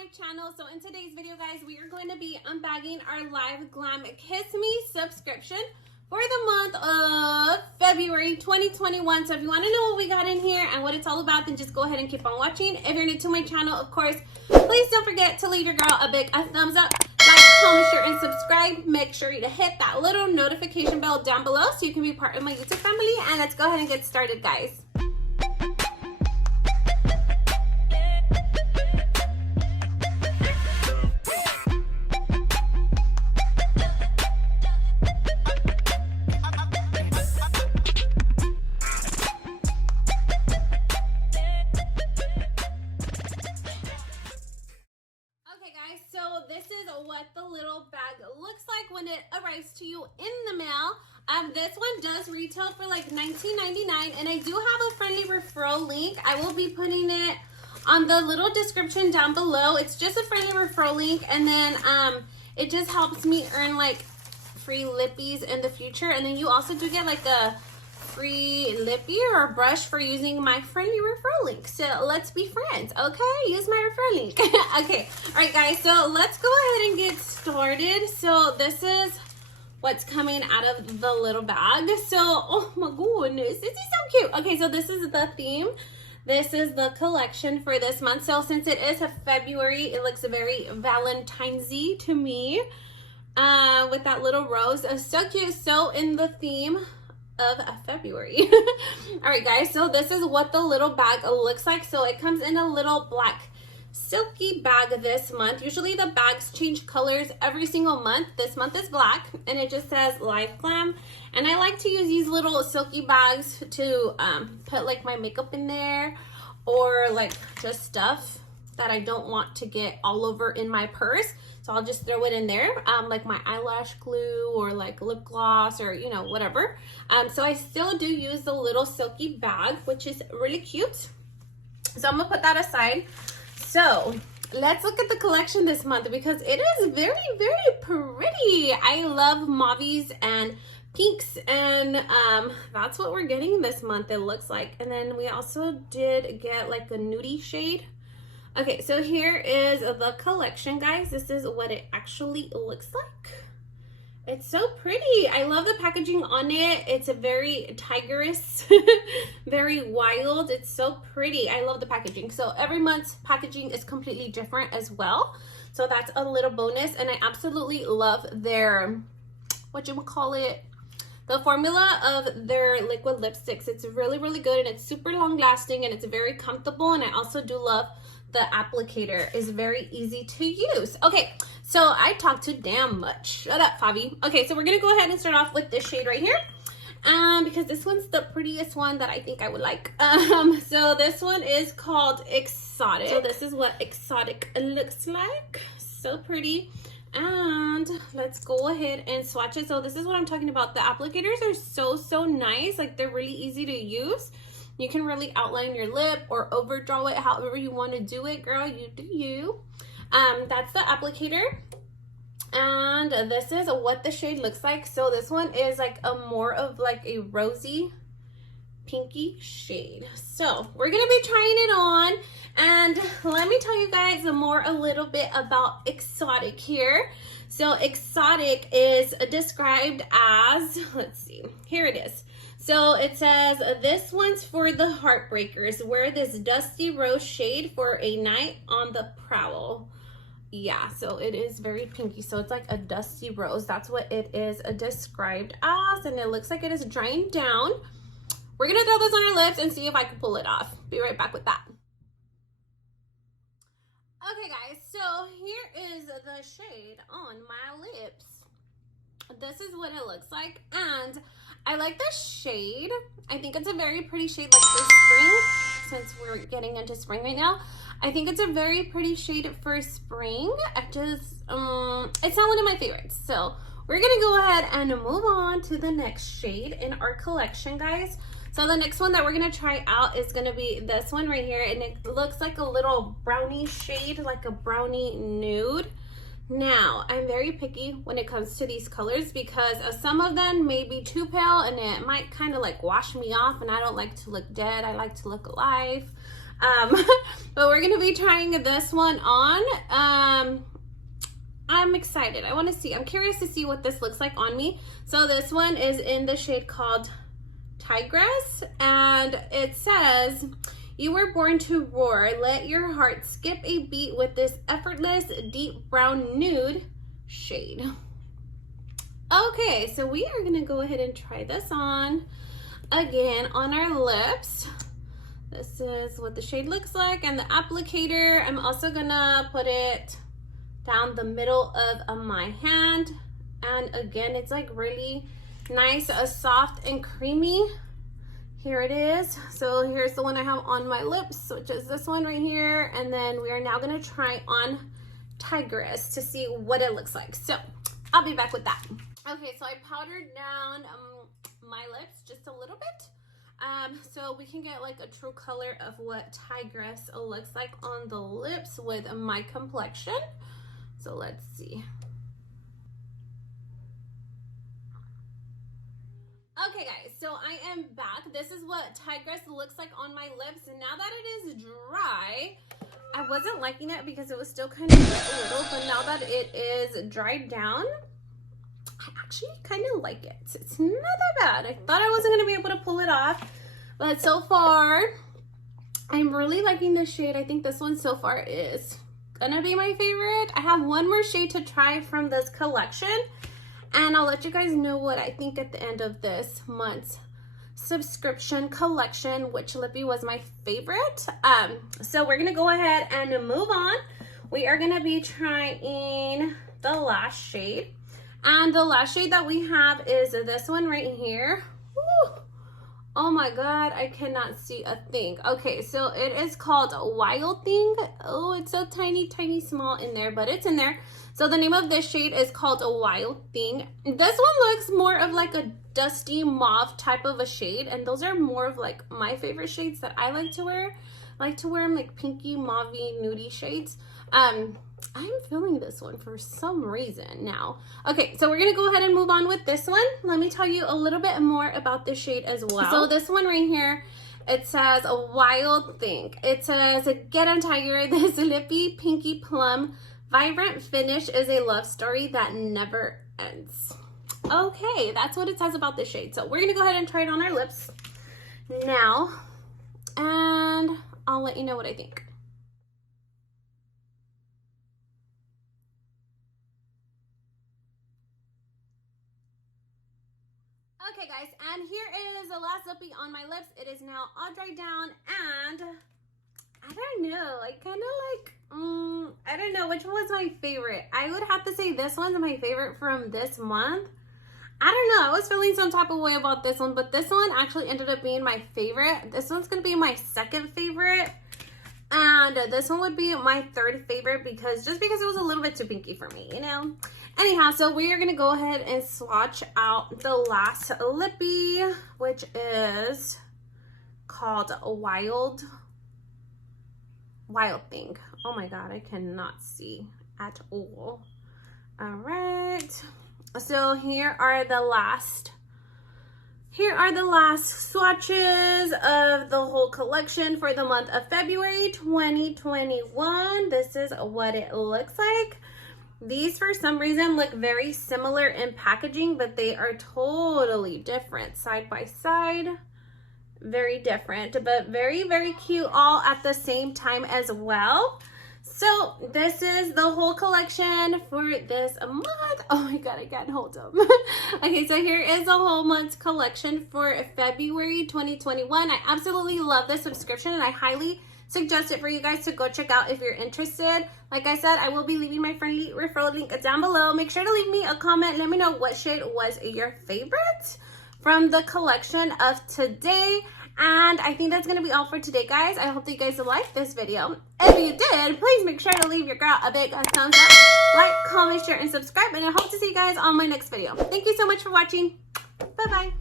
my channel. So in today's video, guys, we are going to be unbagging our LiveGlam Kiss Me subscription for the month of February 2021. So if you want to know what we got in here and what it's all about, then just go ahead and keep on watching. If you're new to my channel, of course, please don't forget to leave your girl a thumbs up, like, comment, share, and subscribe. Make sure to hit that little notification bell down below so you can be part of my YouTube family. And let's go ahead and get started, guys. So this is what the little bag looks like when it arrives to you in the mail. This one does retail for like $19.99, and I do have a friendly referral link. I will be putting it on the little description down below. It's just a friendly referral link, and then it just helps me earn like free lippies in the future. And then you also do get like a free lippy or a brush for using my friendly referral link. So let's be friends, okay? Use my referral link. Okay, all right, guys, so let's go ahead and get started. So this is what's coming out of the little bag. So, oh my goodness, this is so cute. Okay, so this is the theme. This is the collection for this month. So since it is a February, it looks very Valentine's-y to me, with that little rose. So cute, so in the theme of February. All right, guys, so this is what the little bag looks like. So it comes in a little black silky bag this month. Usually the bags change colors every single month. This month is black, and it just says LiveGlam. And I like to use these little silky bags to put like my makeup in there, or like just stuff that I don't want to get all over in my purse. So I'll just throw it in there, like my eyelash glue or like lip gloss or, you know, whatever. So I still do use the little silky bag, which is really cute. So I'm gonna put that aside. So let's look at the collection this month, because it is very, very pretty. I love mauves and pinks, and that's what we're getting this month, it looks like. And then we also did get like a nudie shade. Okay, so here is the collection, guys. This is what it actually looks like. It's so pretty. I love the packaging on it. It's a very tigerous, very wild. It's so pretty. I love the packaging. So every month's packaging is completely different as well. So that's a little bonus. And I absolutely love their, the formula of their liquid lipsticks. It's really, really good, and it's super long lasting, and it's very comfortable. And I also do love the applicator is very easy to use. Okay, so I talk too damn much. Shut up, Fabi. Okay, so we're gonna go ahead and start off with this shade right here, because this one's the prettiest one that I think I would like. So this one is called Exotic. So this is what Exotic looks like. So pretty. And let's go ahead and swatch it. So this is what I'm talking about. The applicators are so nice. Like, they're really easy to use. You can really outline your lip or overdraw it however you want to do it, girl. You do you. That's the applicator. And this is what the shade looks like. So this one is like a more of like a rosy pinky shade. So we're gonna be trying it on, and let me tell you guys a little bit about Exotic here. So Exotic is described as, let's see, here it is. So it says, this one's for the heartbreakers. Wear this dusty rose shade for a night on the prowl. Yeah, so it is very pinky. So it's like a dusty rose. That's what it is described as, and it looks like it is drying down. We're gonna throw this on our lips and see if I can pull it off. Be right back with that. Okay, guys, so here is the shade on my lips. This is what it looks like, and I like the shade. I think it's a very pretty shade, like for spring, since we're getting into spring right now. I think it's a very pretty shade for spring. It's not one of my favorites. So we're gonna go ahead and move on to the next shade in our collection, guys. So the next one that we're gonna try out is gonna be this one right here, and it looks like a little brownie shade, like a brownie nude. Now, I'm very picky when it comes to these colors, because some of them may be too pale and it might kind of like wash me off, and I don't like to look dead. I like to look alive. But we're going to be trying this one on. I'm excited. I want to see. I'm curious to see what this looks like on me. So this one is in the shade called Tigress, and it says, "You were born to roar. Let your heart skip a beat with this effortless deep brown nude shade." Okay, so we are gonna go ahead and try this on again on our lips. This is what the shade looks like, and the applicator, I'm also gonna put it down the middle of my hand. And again, it's like really nice, soft and creamy. Here it is. So here's the one I have on my lips, which is this one right here. And then we are now gonna try on Tigress to see what it looks like. So I'll be back with that. Okay, so I powdered down my lips just a little bit. So we can get like a true color of what Tigress looks like on the lips with my complexion. So let's see. Okay guys, so I am back. This is what Tigress looks like on my lips. And now that it is dry, I wasn't liking it because it was still kind of wet a little, but now that it is dried down, I actually kind of like it. It's not that bad. I thought I wasn't going to be able to pull it off, but so far, I'm really liking this shade. I think this one so far is gonna be my favorite. I have one more shade to try from this collection, and I'll let you guys know what I think at the end of this month's subscription collection, which lippy was my favorite. So we're gonna go ahead and move on. We are gonna be trying the last shade, and the last shade that we have is this one right here. Woo. Oh my god, I cannot see a thing. Okay, so it is called Wild Thing. Oh, it's so tiny small in there, but it's in there. So the name of this shade is called Wild Thing. This one looks more of like a dusty mauve type of a shade, and those are more of like my favorite shades that I like to wear. I like to wear them like pinky, mauvey, nudie shades. I'm feeling this one for some reason now. Okay, so we're gonna go ahead and move on with this one. Let me tell you a little bit more about this shade as well. So this one right here, it says a Wild Thing. It says, "Get on Tiger, this lippy pinky plum vibrant finish is a love story that never ends." Okay, that's what it says about this shade. So we're gonna go ahead and try it on our lips now, and I'll let you know what I think. Okay guys, and here is the last lippy on my lips. It is now all dried down, and I don't know, I kind of like, I don't know which one was my favorite. I would have to say this one's my favorite from this month. I don't know, I was feeling some type of way about this one, but this one actually ended up being my favorite. This one's gonna be my second favorite, and this one would be my third favorite because it was a little bit too pinky for me, you know. Anyhow, so we are gonna go ahead and swatch out the last lippy, which is called Wild Thing. Oh my god, I cannot see at all. All right, so here are the last swatches of the whole collection for the month of February 2021. This is what it looks like. These, for some reason, look very similar in packaging, but they are totally different side by side. Very different, but very, very cute all at the same time as well. So this is the whole collection for this month. Oh my god, I can't hold them. Okay, so here is the whole month's collection for February 2021. I absolutely love this subscription, and I highly suggest it for you guys to go check out if you're interested. Like I said, I will be leaving my friendly referral link down below. Make sure to leave me a comment. Let me know what shade was your favorite from the collection of today. And I think that's going to be all for today, guys. I hope that you guys liked this video. If you did, please make sure to leave your girl a big thumbs up, like, comment, share, and subscribe. And I hope to see you guys on my next video. Thank you so much for watching. Bye-bye.